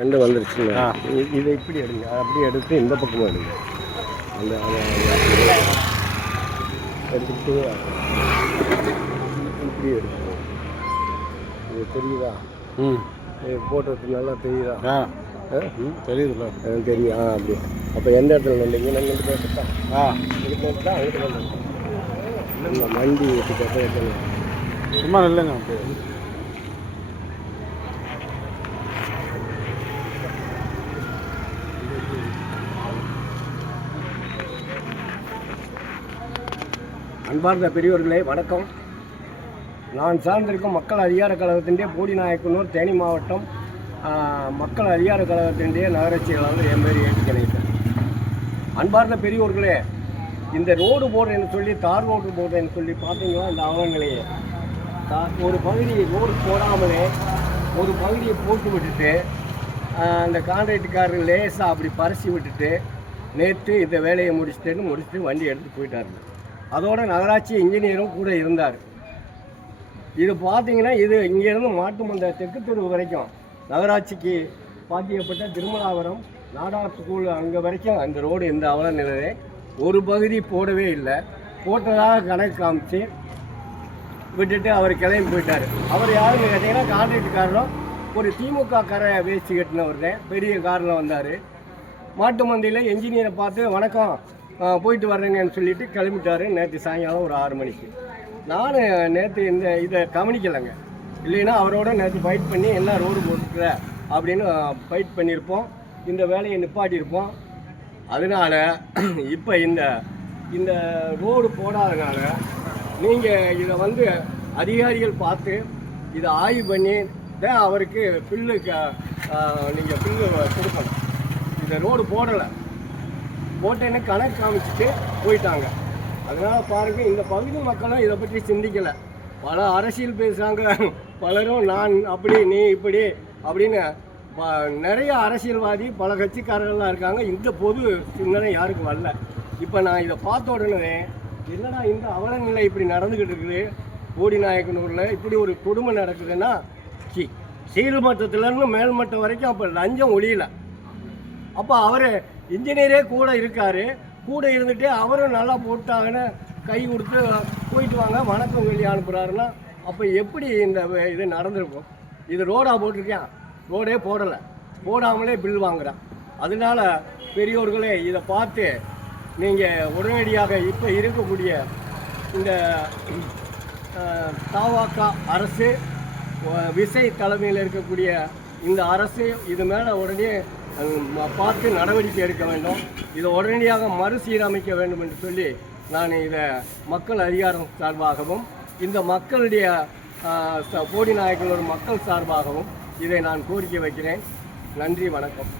ரெண்டு வந்துருச்சுங்க. இதை இப்படி எடுங்க, அப்படியே எடுத்து இந்த பக்கமும் எடுங்க. அந்த எடுத்துக்கிட்டு இப்படி எடுக்கணும். இது தெரியுதா? இது போட்டது நல்லா தெரியுதா? தெரியுதுல்ல? தெரியும். அப்படி அப்போ எந்த இடத்துல நின்றீங்க? நான் நின்று பேசுட்டா இங்கிட்ட நிறுத்தா அங்கிட்ட வந்துருக்கேன். இல்லை மண்டி வச்சுட்டு சும்மா இல்லைங்க. அப்படியே அன்பார்ந்த பெரியவர்களே வணக்கம். நான் சார்ந்திருக்கும் மக்கள் அதிகார கழகத்திൻ്റെ போடிநாயக்கனூர் தேனி மாவட்டம் மக்கள் அதிகார கழகத்திൻ്റെ நகராட்சி கழகம் என் பேர் ஏடி கணேசன். அன்பார்ந்த பெரியவர்களே, இந்த ரோடு போடுறேன்னு சொல்லி தார் ரோடு போடுறேன்னு சொல்லி பார்த்தீங்கன்னா இந்த அவலங்களையே ஒரு பகுதி ரோடு போடாமலே ஒரு பகுதியை போட்டு விட்டுட்டு அந்த கான்ட்ராக்டுக்காரர் லேசாக அப்படி பறிச்சு விட்டுட்டு நேற்று இந்த வேலையை முடிச்சுட்டு வண்டி எடுத்து போயிட்டாருங்க. அதோட நகராட்சி இன்ஜினியரும் கூட இருந்தார். இது பார்த்தீங்கன்னா இது இங்கேருந்து மாட்டுமந்த தெற்கு தெரு வரைக்கும் நகராட்சிக்கு பாத்தியப்பட்ட திருமலாபுரம் நாடார் ஸ்கூல் அங்கே வரைக்கும் அந்த ரோடு இந்த அவல நிலையை ஒரு பகுதி போடவே இல்லை. போட்டதாக கணக்கு காமிச்சு விட்டுட்டு அவர் கிளம்பி போயிட்டார். அவர் யாருன்னு கேட்டிங்கன்னா கான்ட்ராக்டுக்காரரும் ஒரு திமுக காரை வேஸ்ட் கட்டினவர் தான். பெரிய காரில் வந்தார். மாட்டு மந்தையில் என்ஜினியரை பார்த்து வணக்கம் போயிட்டு வர்றேங்கன்னு சொல்லிவிட்டு கிளம்பிட்டார். நேற்று சாயங்காலம் ஒரு 6 மணிக்கு. நான் நேற்று இதை கவனிக்கலைங்க. இல்லைன்னா அவரோட நேற்று ஃபைட் பண்ணி என்ன ரோடு போட்டுக்கிற அப்படின்னு ஃபைட் பண்ணியிருப்போம். இந்த வேலையை நிப்பாட்டியிருப்போம். அதனால் இப்போ இந்த ரோடு போடாதனால நீங்கள் இதை அதிகாரிகள் பார்த்து இதை ஆய்வு பண்ணி தான் அவருக்கு பில்லு நீங்கள் பில்லு கொடுக்கணும். இந்த ரோடு போட்டேன்னு கணக்கு காமிச்சிட்டு போயிட்டாங்க. அதனால் பாருங்கள், இந்த பகுதி மக்களும் இதை பற்றி சிந்திக்கலை. பல அரசியல் பேசுகிறாங்க. பலரும் நான் அப்படி நீ இப்படி அப்படின்னு நிறைய அரசியல்வாதி பல கட்சிக்காரர்கள்லாம் இருக்காங்க. இந்த பொது சிந்தனை யாருக்கும் வரல. இப்போ நான் இதை பார்த்த உடனே என்னடா இந்த அவல நிலை இப்படி நடந்துக்கிட்டு இருக்குது போடிநாயக்கனூரில் இப்படி ஒரு கொடுமை நடக்குதுன்னா கீழ்மட்டத்திலேருந்து மேல்மட்டம் வரைக்கும் அப்போ லஞ்சம் ஒழியலை. அப்போ அவர் இன்ஜினியரே கூட இருக்கார். கூட இருந்துட்டு அவரும் நல்லா போட்டாங்கன்னு கை கொடுத்து போயிட்டு வாங்க வணக்கம் சொல்லி அனுப்புகிறாருன்னா அப்போ எப்படி இந்த இது நடந்திருக்கும்? இது ரோடாக போட்டிருக்கேன், ரோடே போடாமலே பில் வாங்குகிறான். அதனால் பெரியோர்களே இதை பார்த்து நீங்கள் உடனடியாக இப்போ இருக்கக்கூடிய இந்த தாவாக்கா அரசு விசை தலைமையில் இருக்கக்கூடிய இந்த அரசு இது மேலே உடனே பார்த்து நடவடிக்கை எடுக்க வேண்டும். இதை உடனடியாக மறுசீரமைக்க வேண்டும் என்று சொல்லி நான் இதை மக்கள் அதிகாரம் சார்பாகவும் இந்த மக்களுடைய போடிநாயக்கனூர் மக்கள் சார்பாகவும் இதை நான் கோரிக்கை வைக்கிறேன். நன்றி, வணக்கம்.